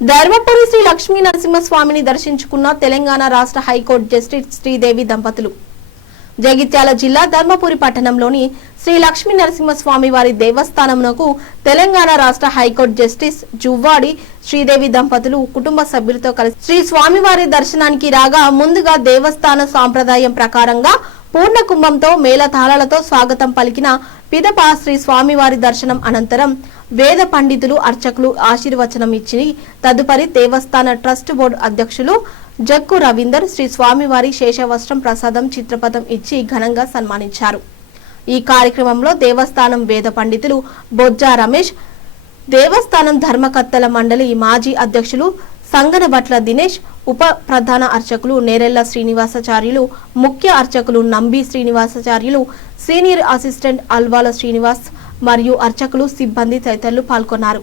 ధర్మపురి శ్రీ లక్ష్మీ నరసింహస్వామిని దర్శించుకున్న తెలంగాణ రాష్ట్ర హైకోర్టు జస్టిస్ శ్రీదేవి దంపతులు. జగిత్యాల జిల్లా ధర్మపురి పట్టణంలోని శ్రీ లక్ష్మీ నరసింహస్వామి వారి దేవస్థానమునకు తెలంగాణ రాష్ట్ర హైకోర్టు జస్టిస్ జువ్వాడి శ్రీదేవి దంపతులు కుటుంబ సభ్యులతో కలిసి శ్రీ స్వామివారి దర్శనానికి రాగా ముందుగా దేవస్థాన సాంప్రదాయం ప్రకారంగా పూర్ణ కుంభంతో మేళతాళాలతో స్వాగతం పలికిన పిదప శ్రీ స్వామివారి దర్శనం అనంతరం వేద పండితులు అర్చకులు ఆశీర్వచనం ఇచ్చి తదుపరి దేవస్థాన ట్రస్ట్ బోర్డు అధ్యక్షులు జక్కు రవీందర్ శ్రీ స్వామివారి శేషవస్త్రం ప్రసాదం చిత్రపటం ఇచ్చి ఘనంగా సన్మానించారు. ఈ కార్యక్రమంలో దేవస్థానం వేద పండితులు బొజ్జా రమేష్, దేవస్థానం ధర్మకర్తల మండలి మాజీ అధ్యక్షులు సంగనబట్ల దినేష్, ఉప ప్రధాన అర్చకులు నేరెళ్ల శ్రీనివాసాచార్యులు, ముఖ్య అర్చకులు నంబి శ్రీనివాసాచార్యులు, సీనియర్ అసిస్టెంట్ అల్వాల శ్రీనివాస్ మరియు అర్చకులు సిబ్బంది తదితరులు పాల్గొన్నారు.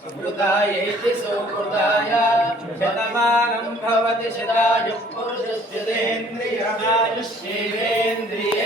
सुकृतायेति सुकृताय शतमानं भवति शतायुः पुरुषस्य तेन्द्रियमायुष्येवेन्द्रिये